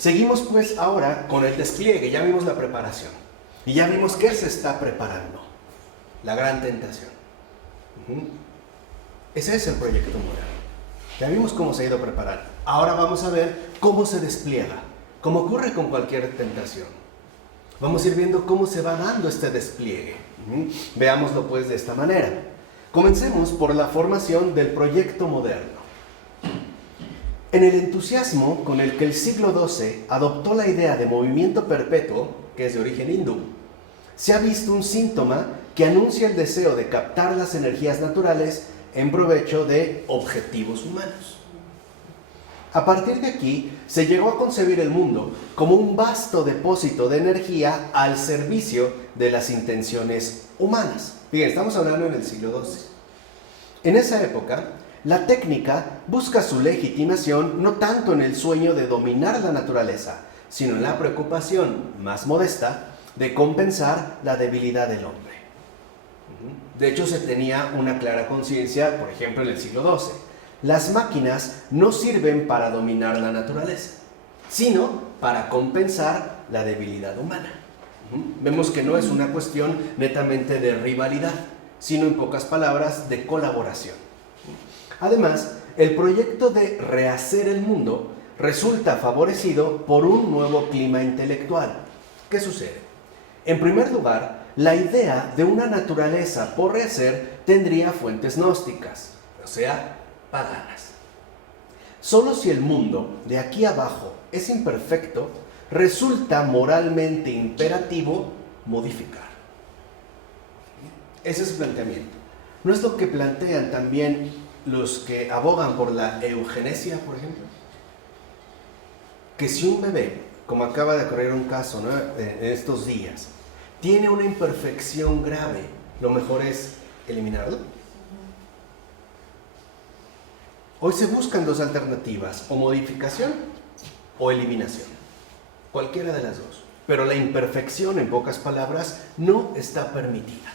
Seguimos pues ahora con el despliegue, ya vimos la preparación y ya vimos qué se está preparando, la gran tentación. Ese es el proyecto moderno. Ya vimos cómo se ha ido preparando. Ahora vamos a ver cómo se despliega, como ocurre con cualquier tentación. Vamos a ir viendo cómo se va dando este despliegue. Veámoslo pues de esta manera. Comencemos por la formación del proyecto moderno. En el entusiasmo con el que el siglo XII adoptó la idea de movimiento perpetuo, que es de origen hindú, se ha visto un síntoma que anuncia el deseo de captar las energías naturales en provecho de objetivos humanos. A partir de aquí, se llegó a concebir el mundo como un vasto depósito de energía al servicio de las intenciones humanas. Bien, estamos hablando en el siglo XII. En esa época, la técnica busca su legitimación no tanto en el sueño de dominar la naturaleza, sino en la preocupación más modesta de compensar la debilidad del hombre. De hecho, se tenía una clara conciencia, por ejemplo, en el siglo XII. Las máquinas no sirven para dominar la naturaleza, sino para compensar la debilidad humana. Vemos que no es una cuestión netamente de rivalidad, sino en pocas palabras de colaboración. Además, el proyecto de rehacer el mundo resulta favorecido por un nuevo clima intelectual. ¿Qué sucede? En primer lugar, la idea de una naturaleza por rehacer tendría fuentes gnósticas, o sea, paganas. Solo si el mundo de aquí abajo es imperfecto, resulta moralmente imperativo modificar. Ese es el planteamiento. ¿No es lo que plantean también los que abogan por la eugenesia, por ejemplo? Que si un bebé, como acaba de ocurrir un caso, ¿no?, en estos días, tiene una imperfección grave, lo mejor es eliminarlo. Hoy se buscan dos alternativas, o modificación o eliminación, cualquiera de las dos. Pero la imperfección, en pocas palabras, no está permitida.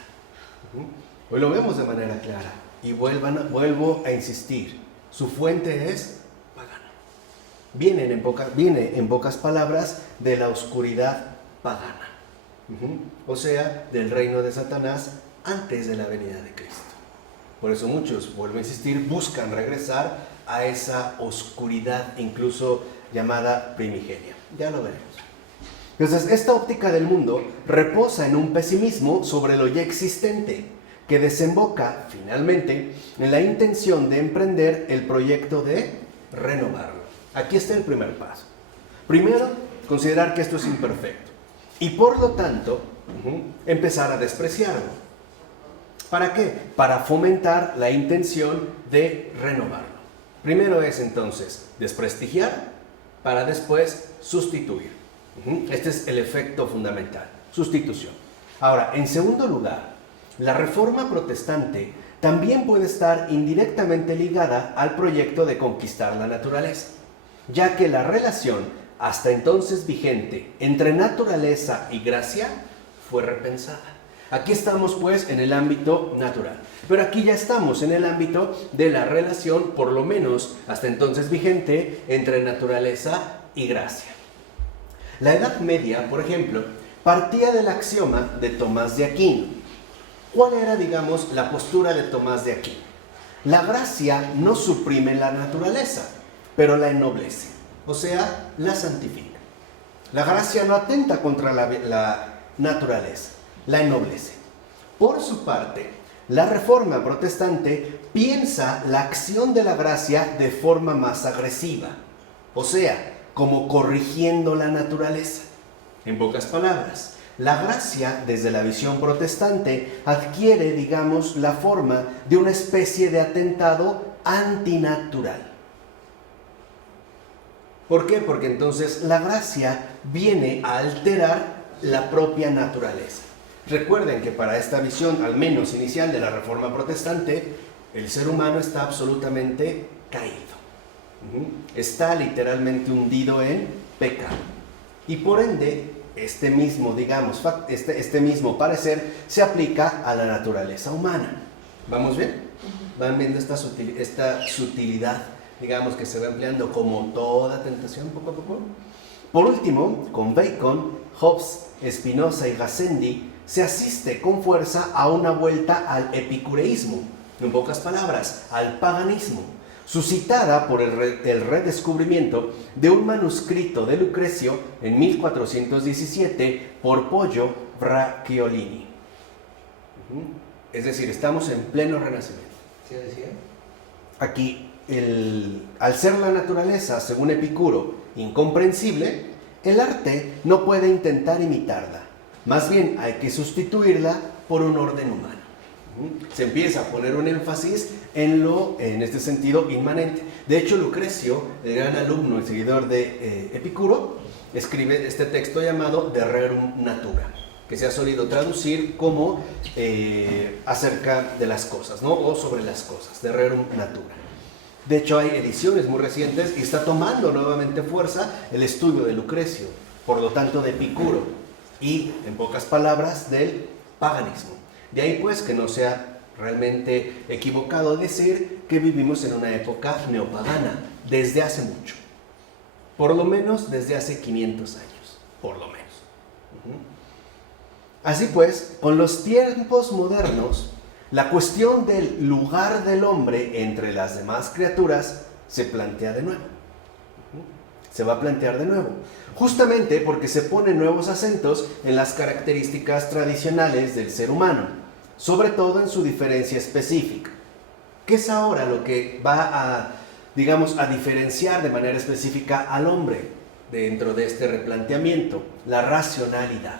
Hoy lo vemos de manera clara. Y vuelvo a insistir, su fuente es pagana. Viene en pocas palabras de la oscuridad pagana. O sea, del reino de Satanás antes de la venida de Cristo. Por eso muchos, vuelvo a insistir, buscan regresar a esa oscuridad, incluso llamada primigenia. Ya lo veremos. Entonces, esta óptica del mundo reposa en un pesimismo sobre lo ya existente, que desemboca finalmente en la intención de emprender el proyecto de renovarlo. Aquí está el primer paso. Primero, considerar que esto es imperfecto y por lo tanto empezar a despreciarlo. ¿Para qué? Para fomentar la intención de renovarlo. Primero es entonces desprestigiar para después sustituir. Este es el efecto fundamental, sustitución. Ahora, en segundo lugar, la reforma protestante también puede estar indirectamente ligada al proyecto de conquistar la naturaleza, ya que la relación hasta entonces vigente entre naturaleza y gracia fue repensada. Aquí estamos pues en el ámbito natural, pero aquí ya estamos en el ámbito de la relación, por lo menos hasta entonces vigente, entre naturaleza y gracia. La Edad Media, por ejemplo, partía del axioma de Tomás de Aquino. ¿Cuál era, digamos, la postura de Tomás de Aquino? La gracia no suprime la naturaleza, pero la ennoblece, o sea, la santifica. La gracia no atenta contra la naturaleza, la ennoblece. Por su parte, la Reforma protestante piensa la acción de la gracia de forma más agresiva, o sea, como corrigiendo la naturaleza. En pocas palabras, la gracia, desde la visión protestante, adquiere, digamos, la forma de una especie de atentado antinatural. ¿Por qué? Porque entonces la gracia viene a alterar la propia naturaleza. Recuerden que para esta visión, al menos inicial de la Reforma protestante, el ser humano está absolutamente caído. Está literalmente hundido en pecado. Y por ende, este mismo parecer se aplica a la naturaleza humana. ¿Vamos bien? ¿Van viendo esta sutilidad, digamos, que se va empleando como toda tentación poco a poco? Por último, con Bacon, Hobbes, Spinoza y Gassendi, se asiste con fuerza a una vuelta al epicureísmo, en pocas palabras, al paganismo, suscitada por el redescubrimiento de un manuscrito de Lucrecio en 1417 por Pollo Bracciolini. Es decir, estamos en pleno renacimiento. ¿Sí decía? Aquí, al ser la naturaleza, según Epicuro, incomprensible, el arte no puede intentar imitarla. Más bien hay que sustituirla por un orden humano. Se empieza a poner un énfasis en este sentido, inmanente. De hecho, Lucrecio, el gran alumno y seguidor de Epicuro, escribe este texto llamado De Rerum Natura, que se ha solido traducir como acerca de las cosas, ¿no? O sobre las cosas, De Rerum Natura. De hecho, hay ediciones muy recientes y está tomando nuevamente fuerza el estudio de Lucrecio, por lo tanto de Epicuro, y, en pocas palabras, del paganismo. De ahí pues que no sea realmente equivocado decir que vivimos en una época neopagana, desde hace mucho. Por lo menos desde hace 500 años, por lo menos. Así pues, con los tiempos modernos, la cuestión del lugar del hombre entre las demás criaturas se plantea de nuevo. Se va a plantear de nuevo, justamente porque se ponen nuevos acentos en las características tradicionales del ser humano, sobre todo en su diferencia específica. ¿Qué es ahora lo que va a diferenciar de manera específica al hombre dentro de este replanteamiento? La racionalidad,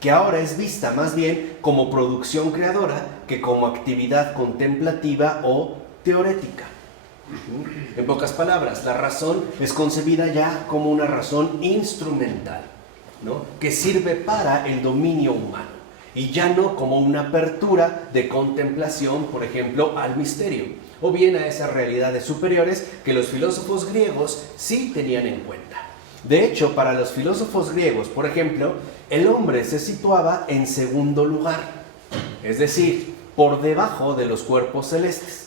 que ahora es vista más bien como producción creadora que como actividad contemplativa o teorética. En pocas palabras, la razón es concebida ya como una razón instrumental, ¿no? Que sirve para el dominio humano y ya no como una apertura de contemplación, por ejemplo, al misterio o bien a esas realidades superiores que los filósofos griegos sí tenían en cuenta. De hecho, para los filósofos griegos, por ejemplo, el hombre se situaba en segundo lugar, es decir, por debajo de los cuerpos celestes.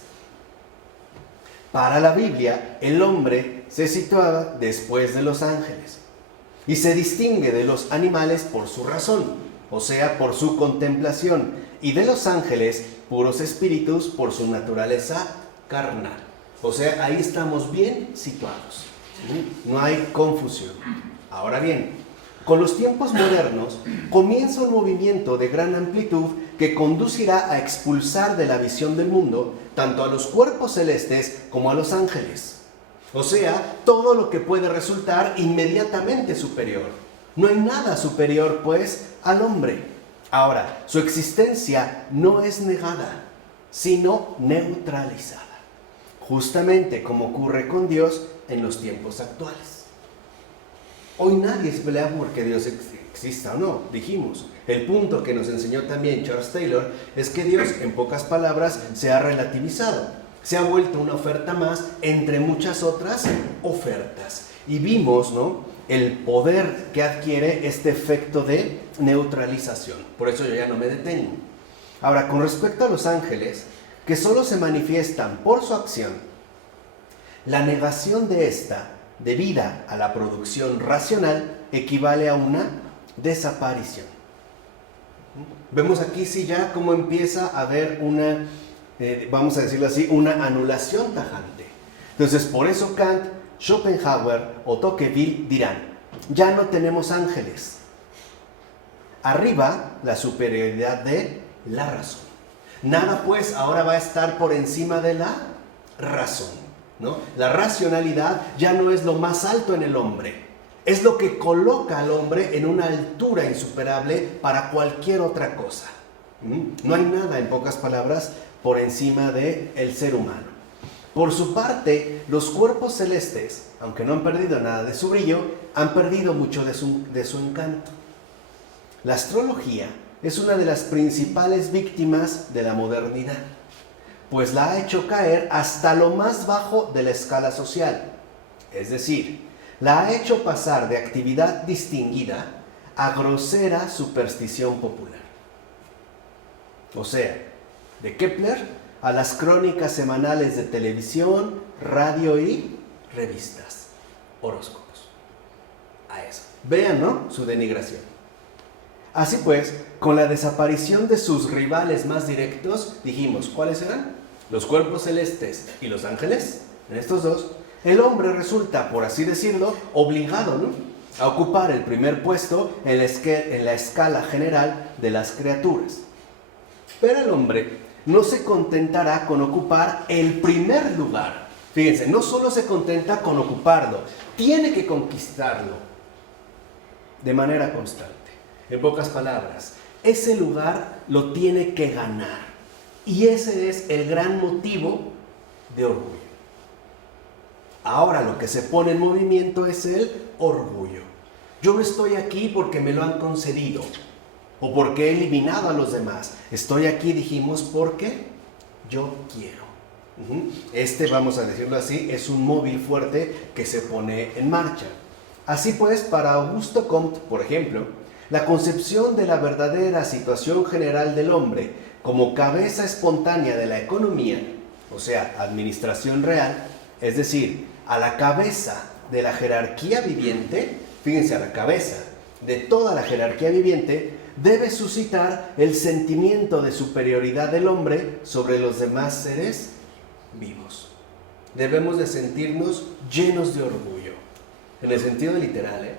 Para la Biblia, el hombre se situaba después de los ángeles y se distingue de los animales por su razón, o sea, por su contemplación, y de los ángeles, puros espíritus, por su naturaleza carnal. O sea, ahí estamos bien situados, no hay confusión. Ahora bien, con los tiempos modernos comienza un movimiento de gran amplitud que conducirá a expulsar de la visión del mundo tanto a los cuerpos celestes como a los ángeles. O sea, todo lo que puede resultar inmediatamente superior. No hay nada superior, pues, al hombre. Ahora, su existencia no es negada, sino neutralizada. Justamente como ocurre con Dios en los tiempos actuales. Hoy nadie se pelea porque Dios exista o no, dijimos. El punto que nos enseñó también Charles Taylor es que Dios, en pocas palabras, se ha relativizado. Se ha vuelto una oferta más entre muchas otras ofertas. Y vimos, ¿no?, el poder que adquiere este efecto de neutralización. Por eso yo ya no me detengo. Ahora, con respecto a los ángeles, que solo se manifiestan por su acción, la negación de esta, debida a la producción racional, equivale a una desaparición. Vemos aquí sí ya cómo empieza a haber una, vamos a decirlo así, una anulación tajante. Entonces, por eso Kant, Schopenhauer o Tocqueville dirán, ya no tenemos ángeles. Arriba, la superioridad de la razón. Nada pues ahora va a estar por encima de la razón, ¿no? La racionalidad ya no es lo más alto en el hombre, es lo que coloca al hombre en una altura insuperable para cualquier otra cosa. No hay nada, en pocas palabras, por encima del ser humano. Por su parte, los cuerpos celestes, aunque no han perdido nada de su brillo, han perdido mucho de su encanto. La astrología es una de las principales víctimas de la modernidad, pues la ha hecho caer hasta lo más bajo de la escala social. Es decir, la ha hecho pasar de actividad distinguida a grosera superstición popular. O sea, de Kepler a las crónicas semanales de televisión, radio y revistas, horóscopos. a eso. Vean, ¿no? Su denigración. Así pues, con la desaparición de sus rivales más directos, dijimos, ¿cuáles eran? Los cuerpos celestes y los ángeles. En estos dos, el hombre resulta, por así decirlo, obligado, ¿no?, a ocupar el primer puesto en la escala general de las criaturas. Pero el hombre no se contentará con ocupar el primer lugar. Fíjense, no solo se contenta con ocuparlo, tiene que conquistarlo de manera constante. En pocas palabras, ese lugar lo tiene que ganar. Y ese es el gran motivo de orgullo. Ahora lo que se pone en movimiento es el orgullo. Yo no estoy aquí porque me lo han concedido o porque he eliminado a los demás. Estoy aquí, dijimos, porque yo quiero. Vamos a decirlo así, es un móvil fuerte que se pone en marcha. Así pues, para Auguste Comte, por ejemplo, la concepción de la verdadera situación general del hombre como cabeza espontánea de la economía, o sea, administración real, es decir, a la cabeza de la jerarquía viviente, fíjense, a la cabeza de toda la jerarquía viviente, debe suscitar el sentimiento de superioridad del hombre sobre los demás seres vivos. Debemos de sentirnos llenos de orgullo, en el sentido literal,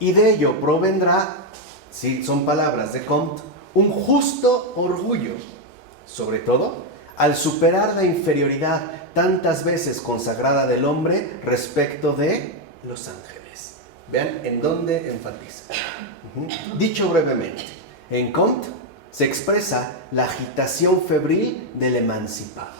Y de ello provendrá, si son palabras de Comte, un justo orgullo, sobre todo al superar la inferioridad tantas veces consagrada del hombre respecto de los ángeles. Vean en dónde enfatiza. Dicho brevemente, en Comte se expresa la agitación febril del emancipado.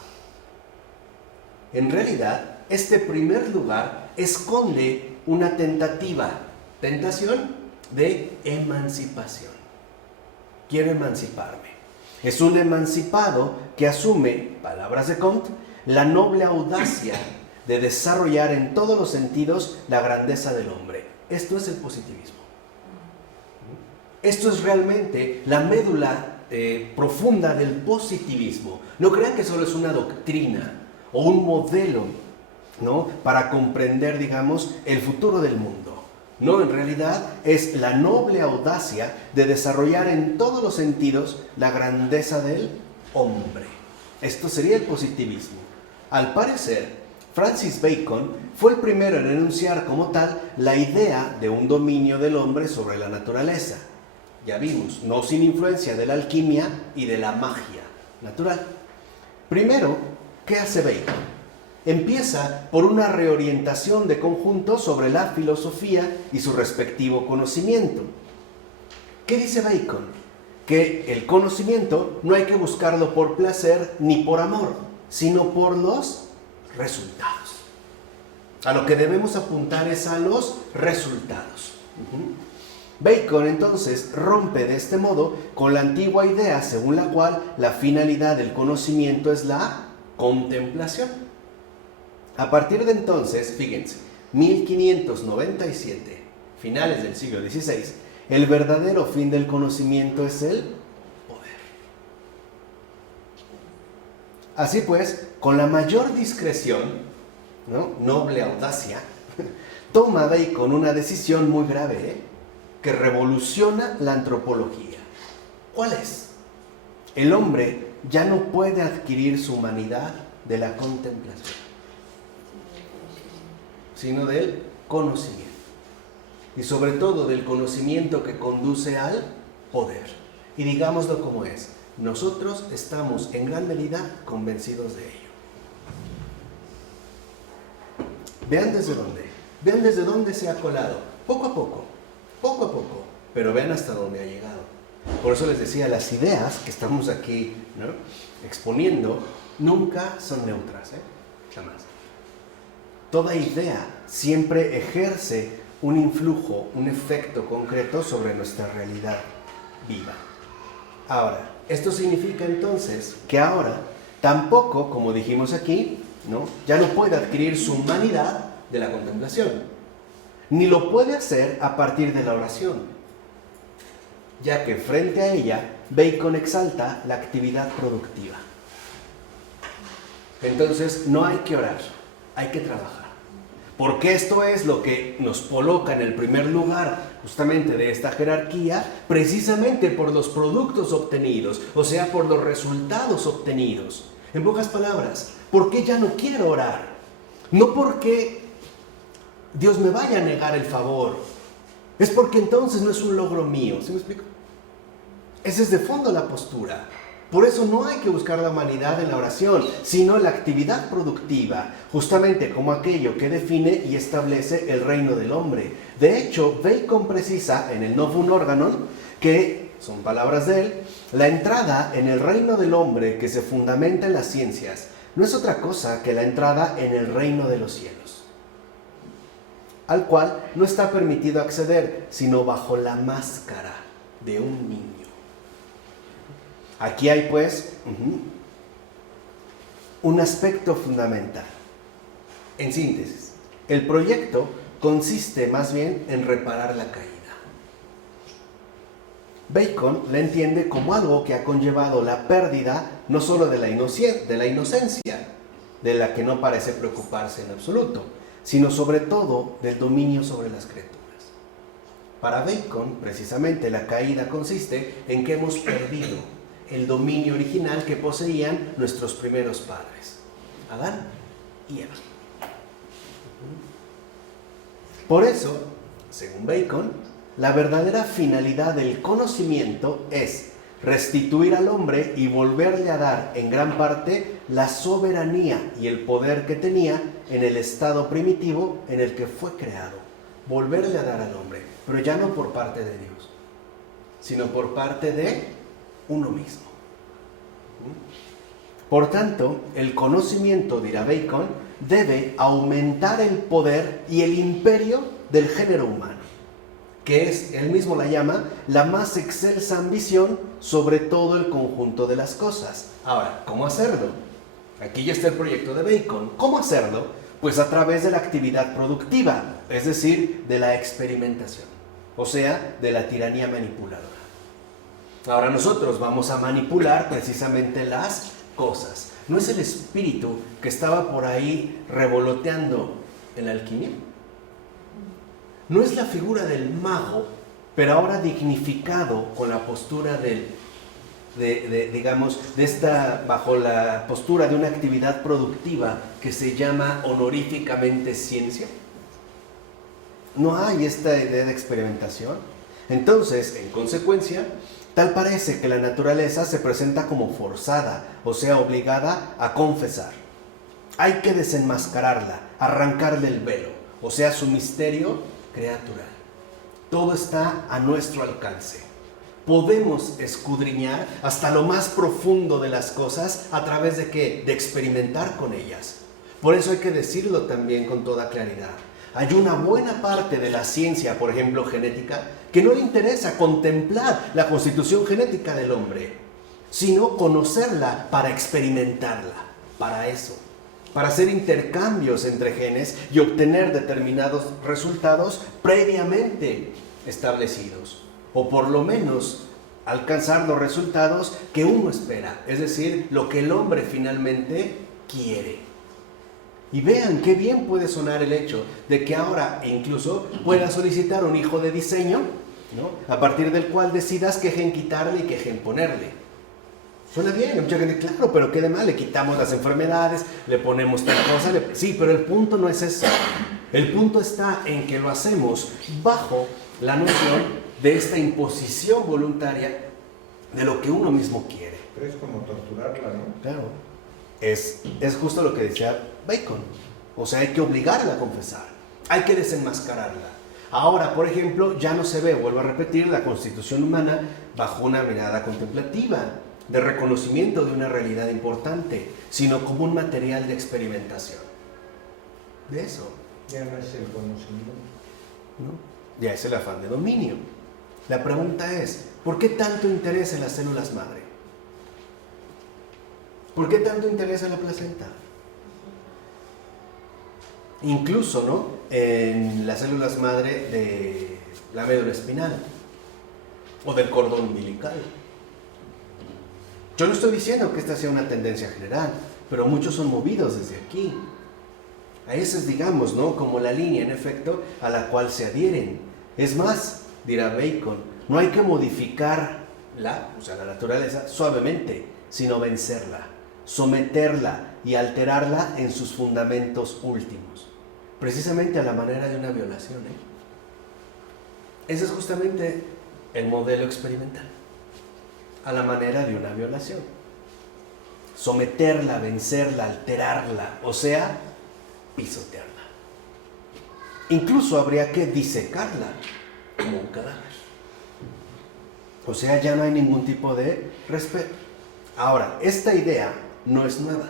En realidad, este primer lugar esconde una tentación de emancipación. Quiero emanciparme. Es un emancipado que asume, palabras de Comte, la noble audacia de desarrollar en todos los sentidos la grandeza del hombre. Esto es el positivismo. Esto es realmente la médula profunda del positivismo. No crean que solo es una doctrina o un modelo, ¿no?, para comprender, digamos, el futuro del mundo. No, en realidad es la noble audacia de desarrollar en todos los sentidos la grandeza del hombre. Esto sería el positivismo. Al parecer, Francis Bacon fue el primero en enunciar como tal la idea de un dominio del hombre sobre la naturaleza. Ya vimos, no sin influencia de la alquimia y de la magia natural. Primero, ¿qué hace Bacon? Empieza por una reorientación de conjunto sobre la filosofía y su respectivo conocimiento. ¿Qué dice Bacon? Que el conocimiento no hay que buscarlo por placer ni por amor, sino por los resultados. A lo que debemos apuntar es a los resultados. Bacon entonces rompe de este modo con la antigua idea según la cual la finalidad del conocimiento es la contemplación. A partir de entonces, fíjense, 1597, finales del siglo XVI, el verdadero fin del conocimiento es el poder. Así pues, con la mayor discreción, ¿no?, noble audacia, toma Bacon una decisión muy grave, que revoluciona la antropología. ¿Cuál es? El hombre ya no puede adquirir su humanidad de la contemplación, sino del conocimiento. Y sobre todo del conocimiento que conduce al poder. Y digámoslo como es, nosotros estamos en gran medida convencidos de ello. Vean desde dónde se ha colado, poco a poco, pero vean hasta dónde ha llegado. Por eso les decía, las ideas que estamos aquí, ¿no?, exponiendo, nunca son neutras, jamás. Toda idea siempre ejerce un influjo, un efecto concreto sobre nuestra realidad viva. Ahora, esto significa entonces que ahora tampoco, como dijimos aquí, ¿no?, ya no puede adquirir su humanidad de la contemplación, ni lo puede hacer a partir de la oración, ya que frente a ella Bacon exalta la actividad productiva. Entonces no hay que orar, hay que trabajar. Porque esto es lo que nos coloca en el primer lugar justamente de esta jerarquía, precisamente por los productos obtenidos, o sea, por los resultados obtenidos. En pocas palabras, ¿por qué ya no quiero orar? No porque Dios me vaya a negar el favor, es porque entonces no es un logro mío. ¿Sí me explico? Esa es de fondo la postura. Por eso no hay que buscar la humanidad en la oración, sino la actividad productiva, justamente como aquello que define y establece el reino del hombre. De hecho, Bacon precisa en el Novum Organon, que son palabras de él, la entrada en el reino del hombre que se fundamenta en las ciencias no es otra cosa que la entrada en el reino de los cielos, al cual no está permitido acceder, sino bajo la máscara de un niño. Aquí hay pues un aspecto fundamental. En síntesis, el proyecto consiste más bien en reparar la caída. Bacon la entiende como algo que ha conllevado la pérdida no solo de la inocencia, de la que no parece preocuparse en absoluto, sino sobre todo del dominio sobre las criaturas. Para Bacon, precisamente, la caída consiste en que hemos perdido el dominio original que poseían nuestros primeros padres, Adán y Eva. Por eso, según Bacon, la verdadera finalidad del conocimiento es restituir al hombre y volverle a dar en gran parte la soberanía y el poder que tenía en el estado primitivo en el que fue creado. Volverle a dar al hombre, pero ya no por parte de Dios, sino por parte de uno mismo. Por tanto, el conocimiento, dirá Bacon, debe aumentar el poder y el imperio del género humano, que es, él mismo la llama, la más excelsa ambición sobre todo el conjunto de las cosas. Ahora, ¿cómo hacerlo? Aquí ya está el proyecto de Bacon. ¿Cómo hacerlo? Pues a través de la actividad productiva, es decir, de la experimentación, o sea, de la tiranía manipuladora. Ahora nosotros vamos a manipular precisamente las cosas. ¿No es el espíritu que estaba por ahí revoloteando en la alquimia? ¿No es la figura del mago, pero ahora dignificado con la postura bajo la postura de una actividad productiva que se llama honoríficamente ciencia? ¿No hay esta idea de experimentación? Entonces, en consecuencia, tal parece que la naturaleza se presenta como forzada, o sea, obligada a confesar. Hay que desenmascararla, arrancarle el velo, o sea, su misterio creatural. Todo está a nuestro alcance. Podemos escudriñar hasta lo más profundo de las cosas a través de ¿qué? De experimentar con ellas. Por eso hay que decirlo también con toda claridad. Hay una buena parte de la ciencia, por ejemplo genética, que no le interesa contemplar la constitución genética del hombre, sino conocerla para experimentarla, para eso, para hacer intercambios entre genes y obtener determinados resultados previamente establecidos, o por lo menos alcanzar los resultados que uno espera, es decir, lo que el hombre finalmente quiere. Y vean qué bien puede sonar el hecho de que ahora incluso puedas solicitar un hijo de diseño, ¿no? A partir del cual decidas qué gen quitarle y qué gen ponerle. Suena bien, hay mucha gente, claro, pero qué de mal, le quitamos las enfermedades, le ponemos tal cosa, sí, pero el punto no es eso. El punto está en que lo hacemos bajo la noción de esta imposición voluntaria de lo que uno mismo quiere. Pero es como torturarla, ¿no? Claro. Es justo lo que decía Bacon. O sea, hay que obligarla a confesar, hay que desenmascararla. Ahora, por ejemplo, ya no se ve, vuelvo a repetir, la constitución humana bajo una mirada contemplativa, de reconocimiento de una realidad importante, sino como un material de experimentación. De eso. Ya no es el conocimiento, ¿no? Ya es el afán de dominio. La pregunta es, ¿por qué tanto interés en las células madre? ¿Por qué tanto interés en la placenta? Incluso, ¿no? En las células madre de la médula espinal o del cordón umbilical. Yo no estoy diciendo que esta sea una tendencia general, pero muchos son movidos desde aquí. Esa es, digamos, ¿no?, como la línea, en efecto, a la cual se adhieren. Es más, dirá Bacon, no hay que modificarla, o sea, la naturaleza, suavemente, sino vencerla, someterla y alterarla en sus fundamentos últimos. Precisamente a la manera de una violación, Ese es justamente el modelo experimental, a la manera de una violación. Someterla, vencerla, alterarla, o sea, pisotearla. Incluso habría que disecarla como un cadáver. O sea, ya no hay ningún tipo de respeto. Ahora, esta idea no es nueva.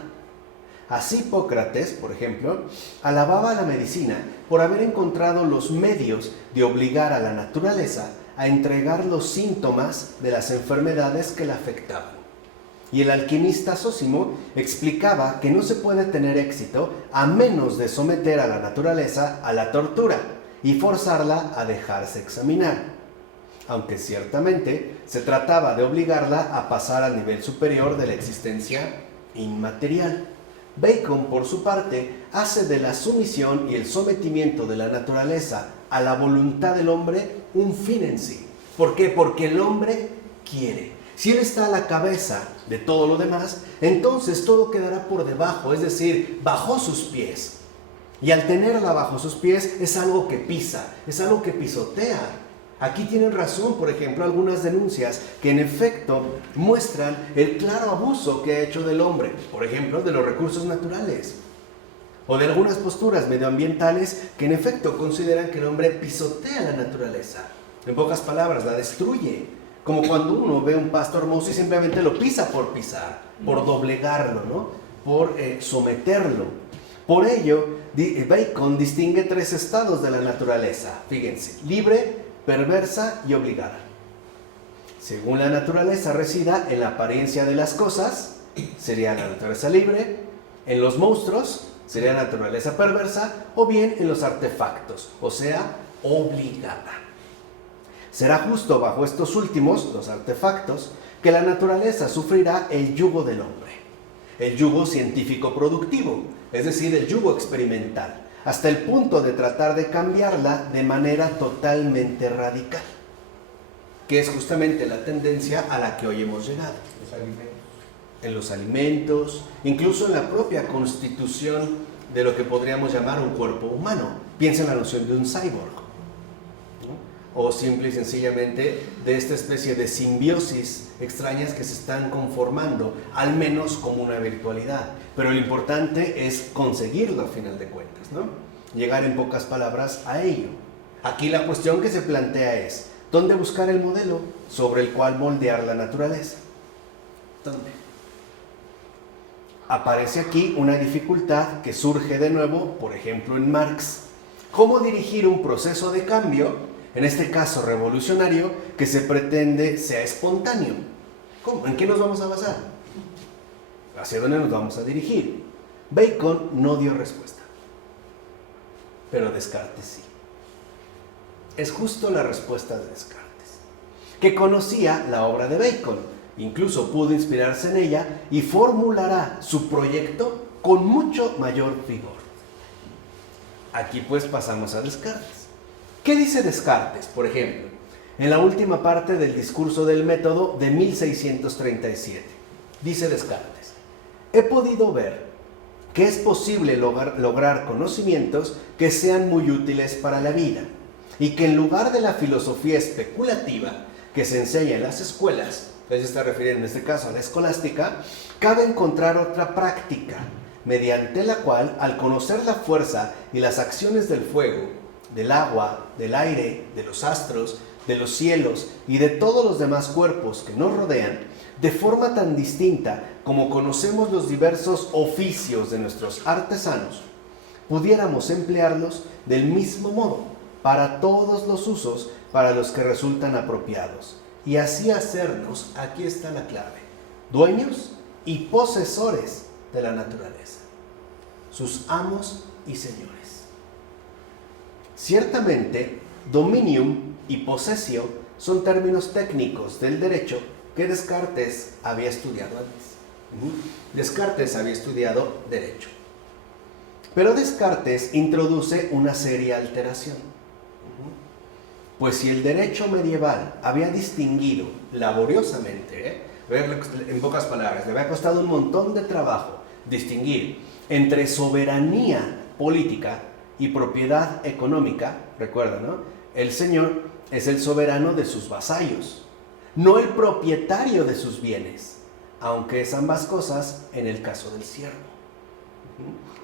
Así Hipócrates, por ejemplo, alababa a la medicina por haber encontrado los medios de obligar a la naturaleza a entregar los síntomas de las enfermedades que la afectaban. Y el alquimista Zósimo explicaba que no se puede tener éxito a menos de someter a la naturaleza a la tortura y forzarla a dejarse examinar, aunque ciertamente se trataba de obligarla a pasar al nivel superior de la existencia inmaterial. Bacon, por su parte, hace de la sumisión y el sometimiento de la naturaleza a la voluntad del hombre un fin en sí. ¿Por qué? Porque el hombre quiere. Si él está a la cabeza de todo lo demás, entonces todo quedará por debajo, es decir, bajo sus pies. Y al tenerla bajo sus pies es algo que pisa, es algo que pisotea. Aquí tienen razón, por ejemplo, algunas denuncias que en efecto muestran el claro abuso que ha hecho del hombre, por ejemplo, de los recursos naturales, o de algunas posturas medioambientales que en efecto consideran que el hombre pisotea la naturaleza. En pocas palabras, la destruye. Como cuando uno ve un pasto hermoso y simplemente lo pisa por pisar, por doblegarlo, ¿no?, por someterlo. Por ello, Bacon distingue 3 estados de la naturaleza. Fíjense: libre, perversa y obligada. Según la naturaleza resida en la apariencia de las cosas, sería la naturaleza libre; en los monstruos, sería la naturaleza perversa; o bien en los artefactos, o sea, obligada. Será justo bajo estos últimos, los artefactos, que la naturaleza sufrirá el yugo del hombre, el yugo científico-productivo, es decir, el yugo experimental, hasta el punto de tratar de cambiarla de manera totalmente radical, que es justamente la tendencia a la que hoy hemos llegado. Los alimentos. En los alimentos, incluso en la propia constitución de lo que podríamos llamar un cuerpo humano. Piensa en la noción de un cyborg, o simple y sencillamente de esta especie de simbiosis extrañas que se están conformando, al menos como una virtualidad. Pero lo importante es conseguirlo a final de cuentas, ¿no? Llegar en pocas palabras a ello. Aquí la cuestión que se plantea es: ¿dónde buscar el modelo sobre el cual moldear la naturaleza? ¿Dónde? Aparece aquí una dificultad que surge de nuevo, por ejemplo, en Marx. ¿Cómo dirigir un proceso de cambio, en este caso revolucionario, que se pretende sea espontáneo? ¿Cómo? ¿En qué nos vamos a basar? ¿Hacia dónde nos vamos a dirigir? Bacon no dio respuesta, pero Descartes sí. Es justo la respuesta de Descartes, que conocía la obra de Bacon, incluso pudo inspirarse en ella y formulará su proyecto con mucho mayor vigor. Aquí pues pasamos a Descartes. ¿Qué dice Descartes, por ejemplo, en la última parte del discurso del método de 1637? Dice Descartes: he podido ver que es posible lograr conocimientos que sean muy útiles para la vida, y que en lugar de la filosofía especulativa que se enseña en las escuelas, se está refiriendo en este caso a la escolástica, cabe encontrar otra práctica, mediante la cual, al conocer la fuerza y las acciones del fuego, del agua, del aire, de los astros, de los cielos y de todos los demás cuerpos que nos rodean, de forma tan distinta como conocemos los diversos oficios de nuestros artesanos, pudiéramos emplearlos del mismo modo para todos los usos para los que resultan apropiados, y así hacernos, aquí está la clave, dueños y posesores de la naturaleza, sus amos y señores. Ciertamente, dominium y possessio son términos técnicos del derecho que Descartes había estudiado antes. Descartes había estudiado derecho. Pero Descartes introduce una seria alteración. Pues si el derecho medieval había distinguido laboriosamente, en pocas palabras, le había costado un montón de trabajo distinguir entre soberanía política y propiedad económica, recuerda, ¿no? El señor es el soberano de sus vasallos, no el propietario de sus bienes, aunque es ambas cosas en el caso del siervo.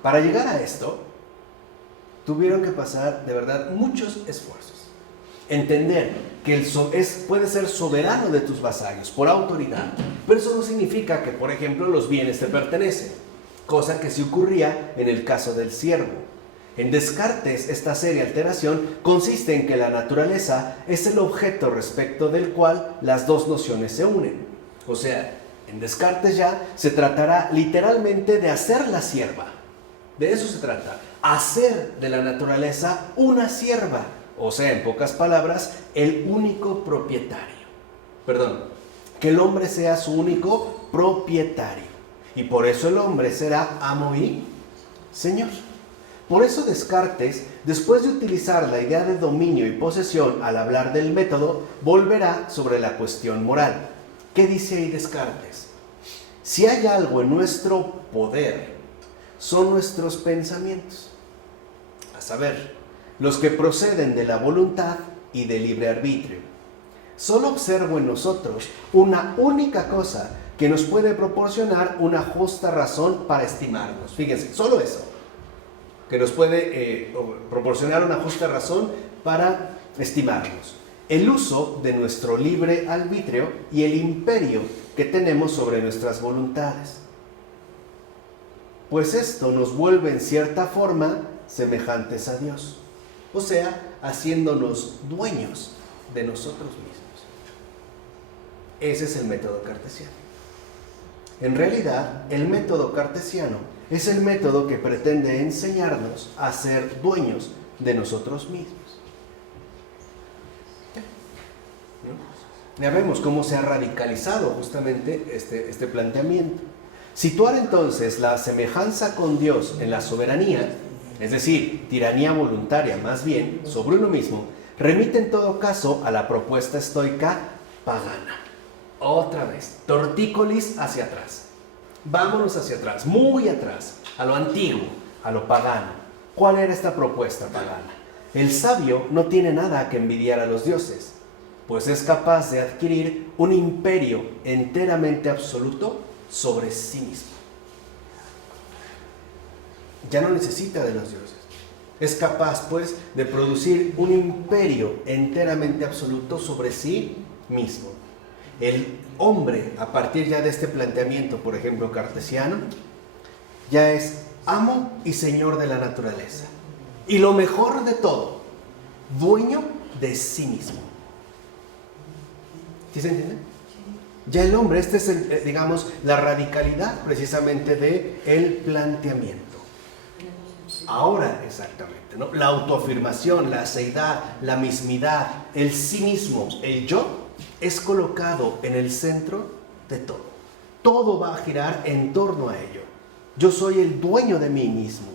Para llegar a esto, tuvieron que pasar de verdad muchos esfuerzos. Entender que puede ser soberano de tus vasallos por autoridad, pero eso no significa que, por ejemplo, los bienes te pertenecen, cosa que sí ocurría en el caso del siervo. En Descartes, esta seria alteración consiste en que la naturaleza es el objeto respecto del cual las dos nociones se unen. O sea, en Descartes ya se tratará literalmente de hacer la sierva. De eso se trata, hacer de la naturaleza una sierva. O sea, en pocas palabras, el único propietario. Perdón, que el hombre sea su único propietario. Y por eso el hombre será amo y señor. Por eso Descartes, después de utilizar la idea de dominio y posesión al hablar del método, volverá sobre la cuestión moral. ¿Qué dice ahí Descartes? Si hay algo en nuestro poder, son nuestros pensamientos. A saber, los que proceden de la voluntad y del libre arbitrio. Solo observo en nosotros una única cosa que nos puede proporcionar una justa razón para estimarnos. Fíjense, solo eso, que nos puede proporcionar una justa razón para estimarnos. El uso de nuestro libre arbitrio y el imperio que tenemos sobre nuestras voluntades. Pues esto nos vuelve en cierta forma semejantes a Dios. O sea, haciéndonos dueños de nosotros mismos. Ese es el método cartesiano. En realidad, el método cartesiano es el método que pretende enseñarnos a ser dueños de nosotros mismos. ¿No? Ya vemos cómo se ha radicalizado justamente este planteamiento. Situar entonces la semejanza con Dios en la soberanía, es decir, tiranía voluntaria más bien, sobre uno mismo, remite en todo caso a la propuesta estoica pagana. Otra vez, tortícolis hacia atrás. Vámonos hacia atrás, muy atrás, a lo antiguo, a lo pagano. ¿Cuál era esta propuesta pagana? El sabio no tiene nada que envidiar a los dioses, pues es capaz de adquirir un imperio enteramente absoluto sobre sí mismo. Ya no necesita de los dioses. Es capaz, pues, de producir un imperio enteramente absoluto sobre sí mismo. El hombre, a partir ya de este planteamiento, por ejemplo, cartesiano, ya es amo y señor de la naturaleza. Y lo mejor de todo, dueño de sí mismo. ¿Sí se entiende? Ya el hombre, este es, digamos, la radicalidad precisamente del planteamiento. Ahora, exactamente, ¿no? La autoafirmación, la seidad, la mismidad, el sí mismo, el yo, es colocado en el centro de todo. Todo va a girar en torno a ello. Yo soy el dueño de mí mismo.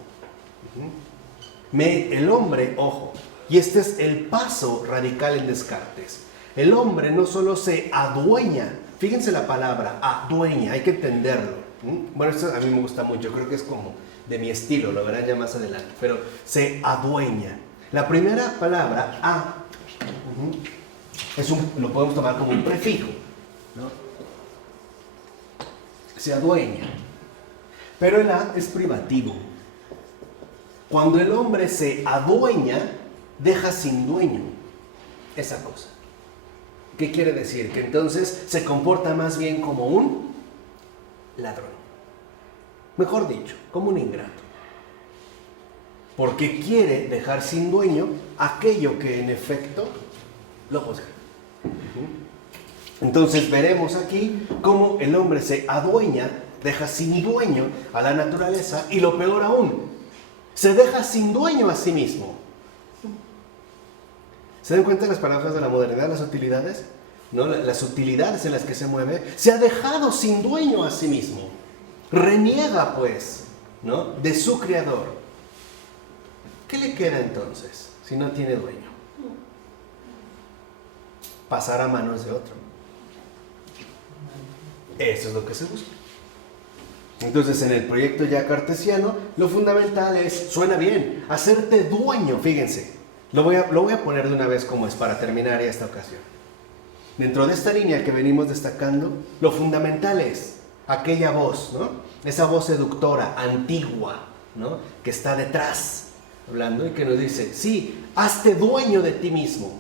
El hombre, ojo, y este es el paso radical en Descartes. El hombre no solo se adueña, fíjense la palabra, adueña, hay que entenderlo. Bueno, esto a mí me gusta mucho, creo que es como de mi estilo, lo verán ya más adelante, pero se adueña. La primera palabra, a, lo podemos tomar como un prefijo, ¿no? Se adueña. Pero el a es privativo. Cuando el hombre se adueña, deja sin dueño esa cosa. ¿Qué quiere decir? Que entonces se comporta más bien como un ladrón. Mejor dicho, como un ingrato. Porque quiere dejar sin dueño aquello que en efecto lo posee. Entonces veremos aquí cómo el hombre se adueña, deja sin dueño a la naturaleza y lo peor aún, se deja sin dueño a sí mismo. ¿Se dan cuenta de las palabras de la modernidad, las utilidades? ¿No? Las utilidades en las que se mueve. Se ha dejado sin dueño a sí mismo. Reniega, pues, ¿no?, de su creador. ¿Qué le queda entonces si no tiene dueño? Pasar a manos de otro. Eso es lo que se busca. Entonces, en el proyecto ya cartesiano, lo fundamental es, suena bien, hacerte dueño. Fíjense, lo voy a poner de una vez como es para terminar esta ocasión. Dentro de esta línea que venimos destacando, lo fundamental es aquella voz, ¿no? Esa voz seductora, antigua, ¿no? Que está detrás, hablando y que nos dice, sí, hazte dueño de ti mismo,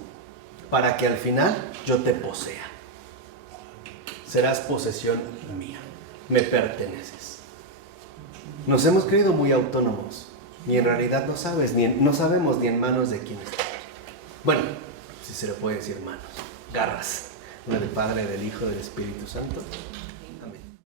para que al final yo te posea. Serás posesión mía, me perteneces. Nos hemos creído muy autónomos y en realidad no sabemos ni en manos de quién estamos. Bueno, si se le puede decir manos, garras, una del Padre, del Hijo, del Espíritu Santo.